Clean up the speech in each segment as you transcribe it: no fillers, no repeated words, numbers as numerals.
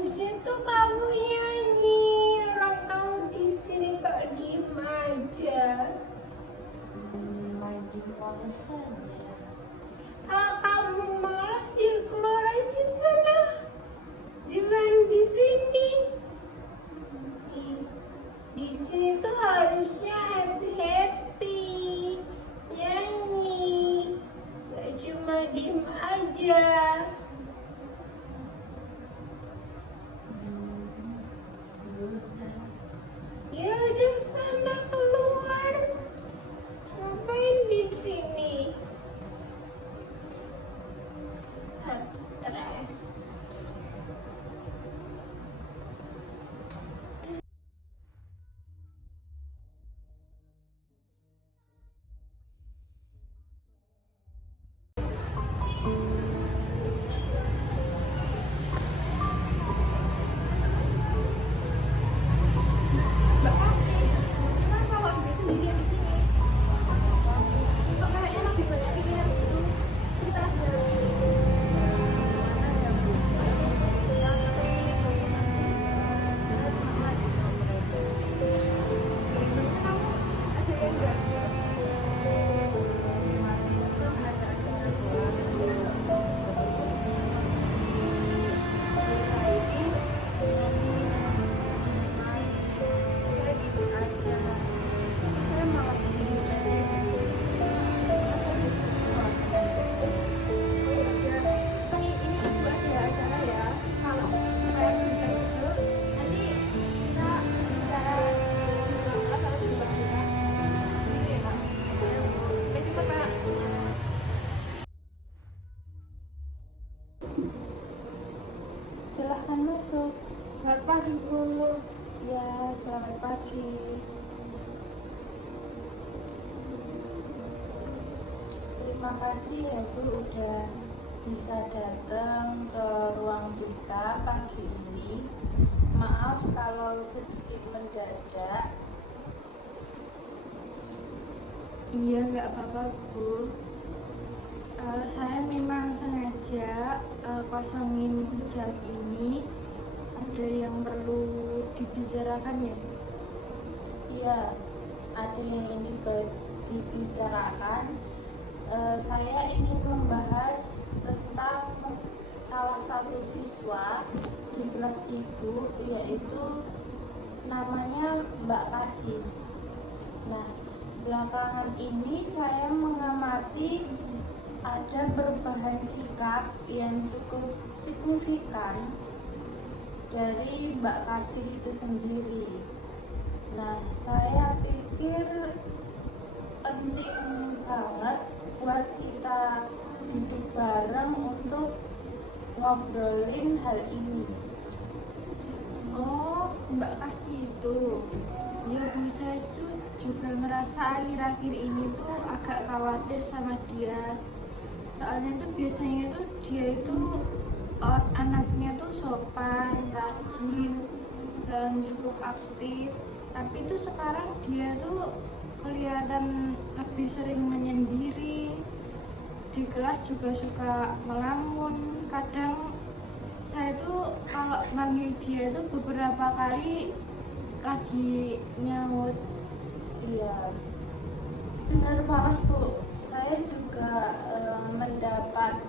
Harusnya tuh kamu nyanyi, orang kamu di sini kok diem aja. Lagi males saja. Kalau kamu malas ya keluar aja sana, jangan di sini. Di sini tuh harusnya happy happy, nyanyi, gak cuma diem aja. Ya udah sana keluar. Ngapain di sini? Stres. Mbak Kasih, kenapa kok duduk sendirian di sini? Kok kayaknya lagi banyak pikiran gitu? Cerita aja. Kamu ada yang enggak? Ini ibu ada acara ya. Kalau supaya kita duduk, nanti kita bicara masalah di depan kita. Gitu ya Kak. Oke, cepet Kak. Silahkan masuk. Selamat pagi Bu. Ya, selamat pagi. Terima kasih ya Bu udah bisa datang ke ruang kita pagi ini. Maaf kalau sedikit mendadak. Iya nggak apa-apa Bu. Saya memang sengaja kosongin jam ini. Ada yang perlu dibicarakan ya? Iya, ada yang ingin dibicarakan. Saya ingin membahas tentang salah satu siswa di kelas Ibu, yaitu namanya Mbak Kasih. Nah, belakangan ini saya mengamati ada perubahan sikap yang cukup signifikan dari Mbak Kasih itu sendiri. Nah, saya pikir penting banget buat kita duduk bareng untuk ngobrolin hal ini. Oh, Mbak Kasih itu. Ya Bu, saya tuh juga ngerasa akhir-akhir ini tuh agak khawatir sama dia. Soalnya tuh biasanya tuh dia itu anaknya tuh sopan, rajin, dan cukup aktif. Tapi tuh sekarang dia tuh kelihatan lebih sering menyendiri. Di kelas juga suka melamun. Kadang saya tuh kalau manggil dia tuh beberapa kali lagi nyaut. Iya, benar banget Bu. Saya juga mendapat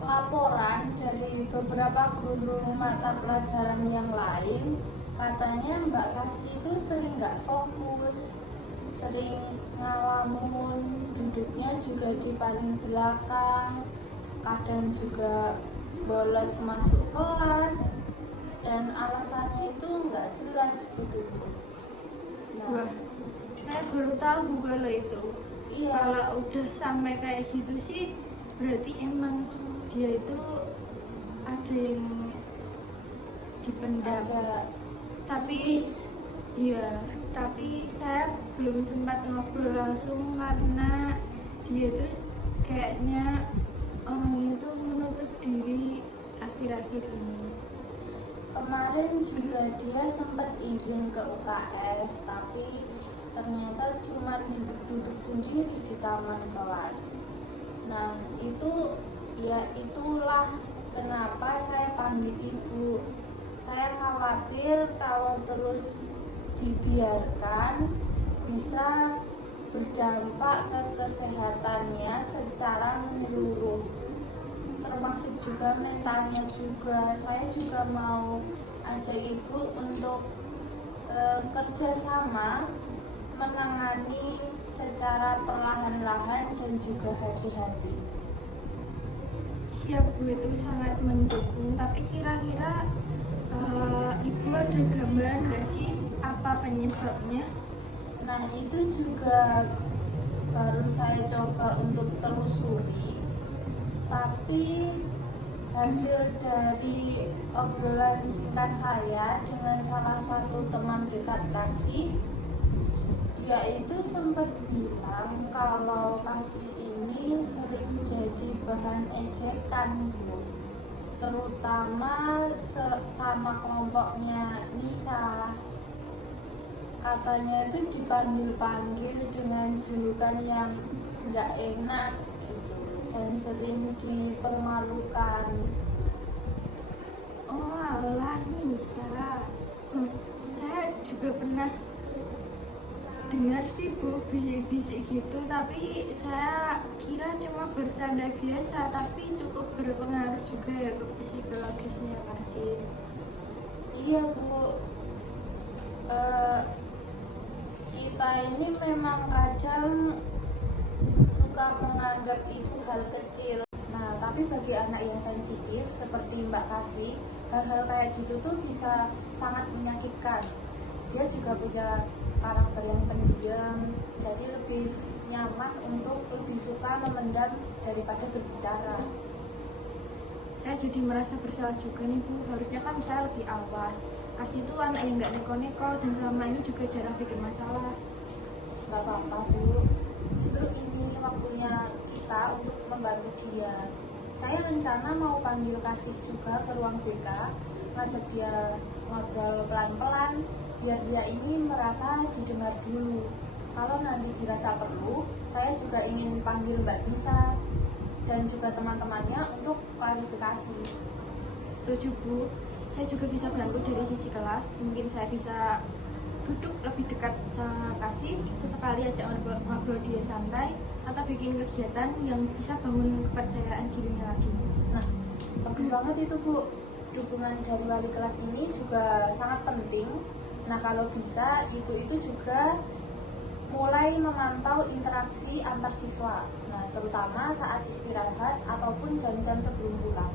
laporan dari beberapa guru mata pelajaran yang lain. Katanya Mbak Kasih itu sering nggak fokus, sering ngalamun, duduknya juga di paling belakang, kadang juga bolos masuk kelas, dan alasannya itu nggak jelas gitu Bu. Wah, saya baru tahu kalau itu. Iya. Kalau udah sampai kayak gitu sih, berarti emang dia itu ada yang dipendam. Ada Tapi iya, tapi saya belum sempat ngobrol langsung karena dia itu kayaknya orangnya tuh menutup diri akhir-akhir ini. kemarin juga dia sempat izin ke UKS, tapi ternyata cuma duduk-duduk sendiri di taman kelas. Nah, itulah kenapa saya panggil Ibu. khawatir kalau terus dibiarkan bisa berdampak ke kesehatannya secara menyeluruh, termasuk juga mentalnya juga. Saya juga mau ajak ibu untuk kerjasama menangani secara perlahan-lahan dan juga hati-hati. Siap Bu, itu sangat mendukung. Tapi kira-kira Ibu ada gambaran nggak sih apa penyebabnya? Nah, itu juga baru saya coba untuk telusuri, tapi hasil dari obrolan singkat saya dengan salah satu teman dekat Kasih, dia itu sempat bilang kalau Kasih ini sering jadi bahan ejekan, Bu, terutama sama kelompoknya Nisa. Katanya itu dipanggil-panggil dengan julukan yang nggak enak gitu, dan sering dipermalukan. Oh alah Nisa. Saya juga pernah dengar sih Bu bisik-bisik gitu, tapi saya kira cuma bercanda biasa, tapi cukup berpengaruh juga ya ke psikologisnya Kasih. Iya, Bu. Kita ini memang kadang suka menganggap itu hal kecil. Nah, tapi bagi anak yang sensitif seperti Mbak Kasih, hal-hal kayak gitu tuh bisa sangat menyakitkan. Dia juga punya karakter yang pendiam, jadi lebih nyaman untuk lebih suka memendam daripada berbicara. Saya jadi merasa bersalah juga nih Bu, harusnya kan saya lebih awas. Kasih itu anak yang nggak neko-neko dan selama ini juga jarang bikin masalah. Gak apa-apa, Bu, justru ini waktunya kita untuk membantu dia. Saya rencana mau panggil Kasih juga ke ruang BK, ngajak dia ngobrol pelan-pelan biar dia ini merasa didengar dulu. Kalau nanti dirasa perlu, saya juga ingin panggil Mbak Nisa dan juga teman-temannya untuk klarifikasi. Setuju Bu, saya juga bisa bantu dari sisi kelas. Mungkin saya bisa duduk lebih dekat sama Kasih, sesekali ajak ngobrol dia santai, atau bikin kegiatan yang bisa bangun kepercayaan dirinya lagi. Nah, bagus banget itu, Bu. Dukungan dari wali kelas ini juga sangat penting. Nah, kalau bisa, ibu itu juga mulai memantau interaksi antar siswa. Nah, terutama saat istirahat ataupun jam-jam sebelum pulang.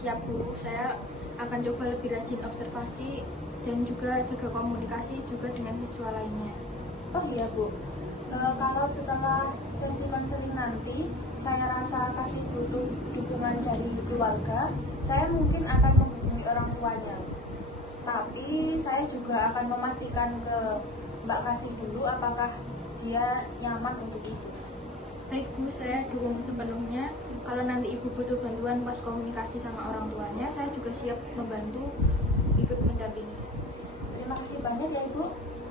Siap Bu, saya akan coba lebih rajin observasi dan juga jaga komunikasi juga dengan siswa lainnya. Oh iya, Bu. Kalau setelah sesi konseling nanti, saya rasa Kasih butuh dukungan dari keluarga, saya mungkin akan menghubungi orang tuanya. Tapi saya juga akan memastikan ke Mbak Kasih dulu apakah dia nyaman untuk itu. Baik Bu, saya dukung sepenuhnya. Kalau nanti Ibu butuh bantuan pas komunikasi sama orang tuanya, saya juga siap membantu ikut mendampingi. Terima kasih banyak ya Ibu.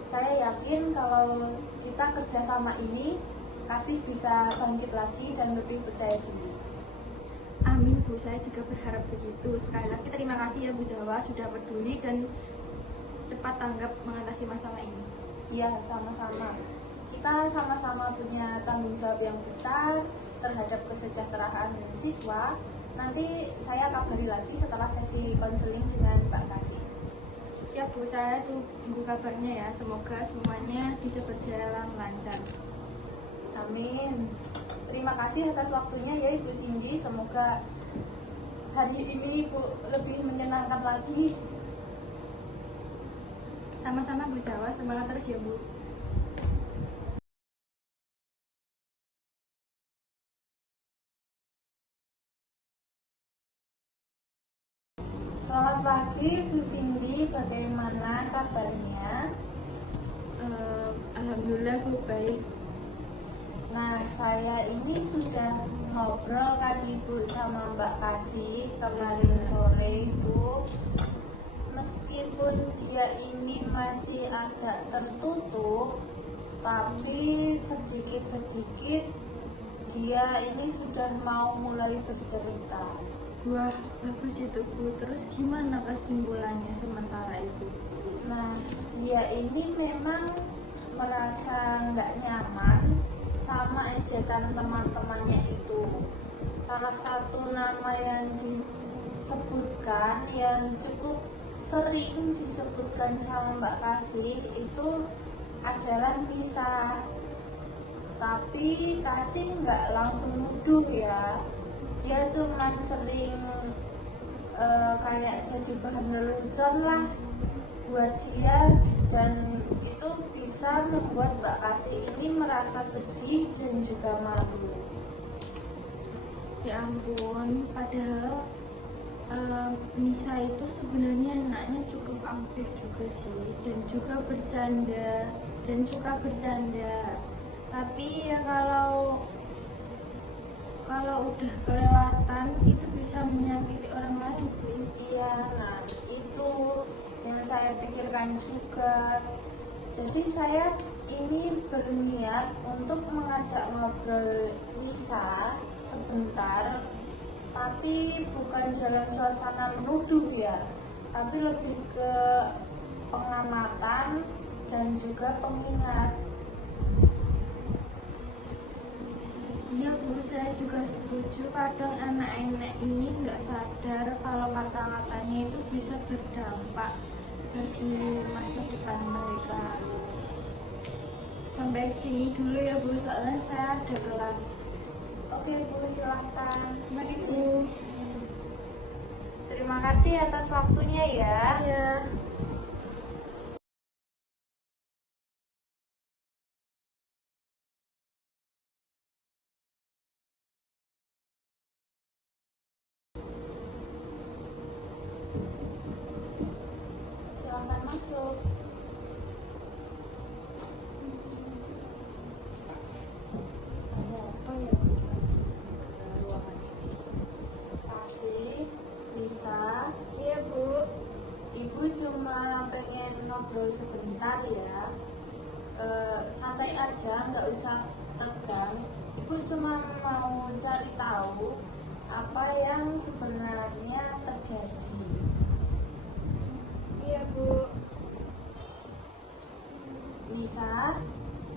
Saya yakin kalau kita kerjasama ini, Kasih bisa bangkit lagi dan lebih percaya diri. Amin Bu, saya juga berharap begitu. Sekali lagi terima kasih ya Bu Jawa sudah peduli dan cepat tanggap mengatasi masalah ini. Iya, sama-sama. Kita sama-sama punya tanggung jawab yang besar terhadap kesejahteraan siswa. Nanti saya kabari lagi setelah sesi konseling dengan Mbak Kasih. Ya Bu, saya tunggu kabarnya ya. Semoga semuanya bisa berjalan lancar. Amin. Terima kasih atas waktunya ya Ibu Cindy. Semoga hari ini Ibu lebih menyenangkan lagi. Sama-sama Bu Jawa, semangat terus ya Bu. Selamat pagi Bu Cindy, bagaimana kabarnya? Alhamdulillah Bu, baik. Nah, saya ini sudah ngobrol kan Ibu sama Mbak Kasih kemarin sore itu. Meskipun dia ini masih agak tertutup, tapi sedikit-sedikit dia ini sudah mau mulai bercerita. Wah, bagus itu Bu. Terus gimana kesimpulannya sementara itu? Nah, dia ini memang merasa nggak nyaman sama ejekan teman-temannya itu. Salah satu nama yang disebutkan yang cukup sering disebutkan sama Mbak Kasih itu adalah Nisa. Tapi Kasih nggak langsung nuduh ya. Dia cuma sering kayak jadi bahan lelucon lah buat dia, dan itu bisa membuat Mbak Kasih ini merasa sedih dan juga malu. Ya ampun, padahal Nisa itu sebenarnya anaknya cukup aktif juga sih, dan juga bercanda dan suka bercanda. Tapi ya kalau udah kelewatan itu bisa menyakiti orang lain sih. Iya, nah itu yang saya pikirkan juga. Jadi saya ini berniat untuk mengajak ngobrol Nisa sebentar, tapi bukan dalam suasana menuduh ya, tapi lebih ke pengamatan dan juga pengingat. Iya Bu, saya juga setuju. Kadang anak-anak ini nggak sadar kalau kata-katanya itu bisa berdampak bagi masa depan mereka. Sampai sini dulu ya Bu, soalnya saya ada kelas. Oke Bu, silahkan. Mari Bu. Terima kasih atas waktunya ya. Ya. Silahkan masuk. Ada apa ya Bu? Ruangan ini. Kasih, bisa. Iya Bu. Ibu cuma pengen ngobrol sebentar ya. Santai aja, nggak usah tegang. Ibu cuma mau cari tahu apa yang sebenarnya terjadi. Iya Bu. Bisa,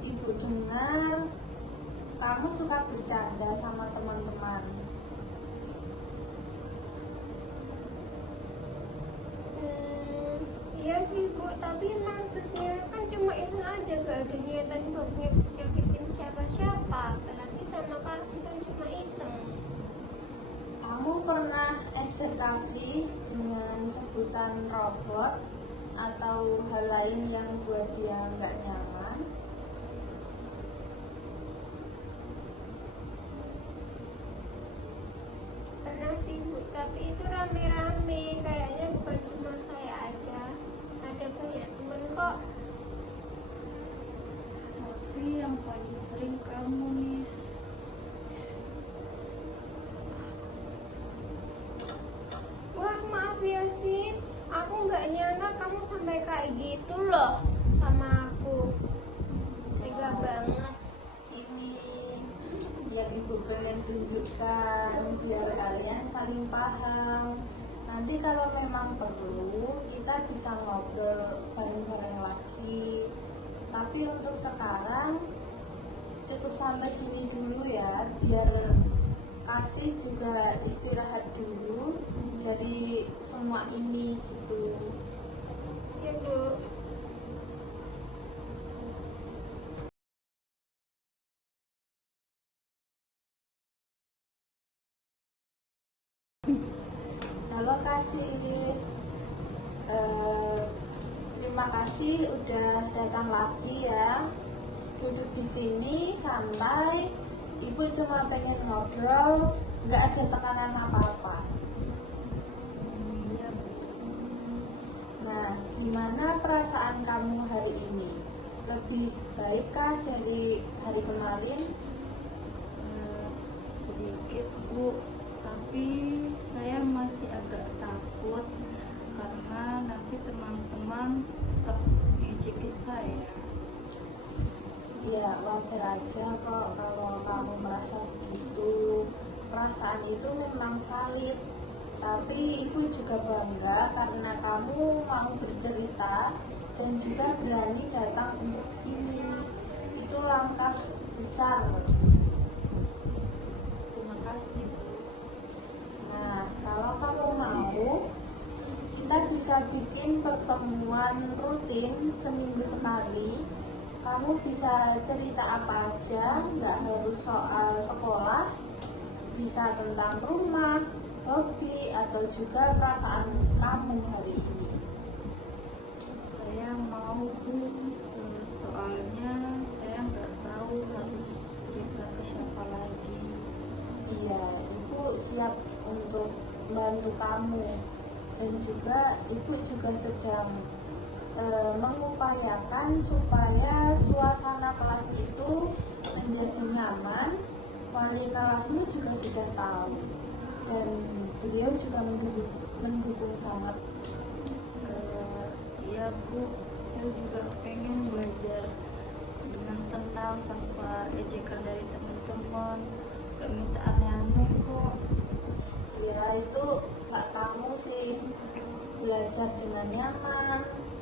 ibu dengar kamu suka bercanda sama teman-teman. Iya sih Bu, tapi maksudnya kan cuma iseng aja, gak ada niatan buat nyakitin siapa-siapa. Apalagi sama Kasih kan cuma iseng. Kamu pernah ekspektasi dengan sebutan robot atau hal lain yang buat dia nggak nyaman? Pernah sih Bu, tapi itu rame-rame. Kayaknya bukan cuma saya aja, ada banyak temen kok. Tapi yang paling sering kamu, Nis. Wah maaf ya Sid, aku nggak nyangka kamu sampai kayak gitu loh sama aku. Tega banget. Ini yang ibu pengen tunjukkan biar kalian saling paham. Nanti kalau memang perlu kita bisa ngobrol bareng-bareng lagi. Tapi untuk sekarang cukup sampai sini dulu ya, biar Kasih juga istirahat dulu dari semua ini gitu. Ya Bu. Halo Kasih. Terima kasih udah datang lagi ya. Duduk di sini santai. Ibu cuma pengen ngobrol, nggak ada tekanan apa-apa. Iya Bu. Nah, gimana perasaan kamu hari ini? Lebih baikkah dari hari kemarin? Sedikit Bu, tapi saya masih agak takut karena nanti teman-teman tetap ngejekin saya. Ya, wajar aja kok kalau kamu merasa begitu. Perasaan itu memang valid. Tapi ibu juga bangga karena kamu mau bercerita dan juga berani datang untuk sini. Itu langkah besar. Terima kasih, Bu. Nah, kalau kamu mau, kita bisa bikin pertemuan rutin seminggu sekali. Kamu bisa cerita apa aja, nggak harus soal sekolah, bisa tentang rumah, hobi, atau juga perasaan kamu hari ini. Saya mau, Bu. Soalnya saya nggak tahu harus cerita ke siapa lagi. Iya, ibu siap untuk membantu kamu. Dan juga ibu juga sedang mengupayakan supaya suasana kelas itu menjadi nyaman. Wali kelasmu juga sudah tahu dan beliau juga mendukung banget. Iya, Bu. Saya juga pengen belajar dengan tenang tanpa ejekan dari teman-teman. Gak minta aneh-aneh kok. Ya itu hak kamu sih, belajar dengan nyaman.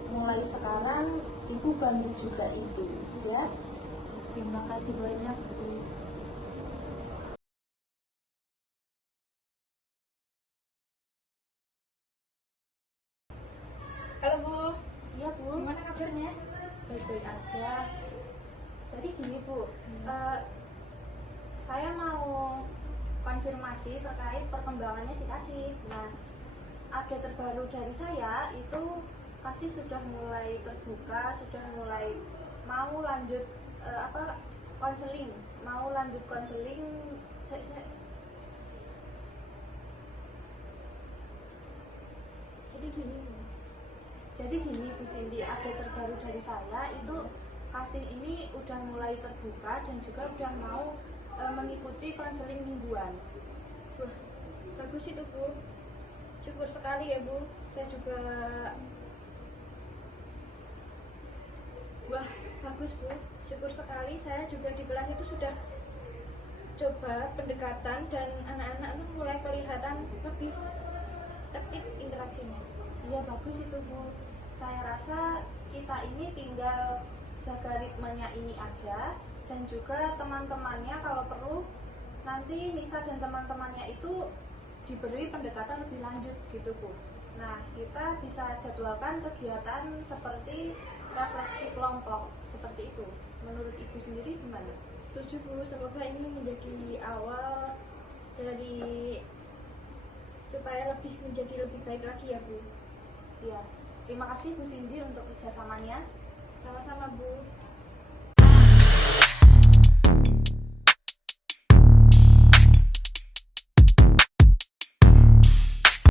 Mulai sekarang ibu bantu juga itu, ya. Terima kasih banyak, Bu. Halo Bu, Iya bu, gimana kabarnya? baik-baik aja. Jadi gini bu, saya mau konfirmasi terkait perkembangannya si Kasih. Nah, update terbaru dari saya itu Kasih sudah mulai terbuka, sudah mulai mau lanjut konseling, mau lanjut konseling. Jadi gini Bu Cindy, update terbaru dari saya itu Kasih ini udah mulai terbuka dan juga udah mau mengikuti konseling mingguan. Wah, bagus itu Bu. Syukur sekali ya Bu. Saya juga. Wah, bagus Bu. Syukur sekali saya juga di kelas itu sudah coba pendekatan dan anak-anak itu mulai kelihatan lebih aktif interaksinya. Iya bagus itu Bu. Saya rasa kita ini tinggal jaga ritmenya ini aja dan juga teman-temannya kalau perlu nanti Nisa dan teman-temannya itu diberi pendekatan lebih lanjut gitu Bu. Nah kita bisa jadwalkan kegiatan seperti refleksi kelompok seperti itu. Menurut Ibu sendiri gimana? Setuju Bu, semoga ini menjadi awal dari supaya menjadi lebih baik lagi ya Bu. Ya, terima kasih Bu Cindy untuk kerjasamanya. Sama-sama Bu.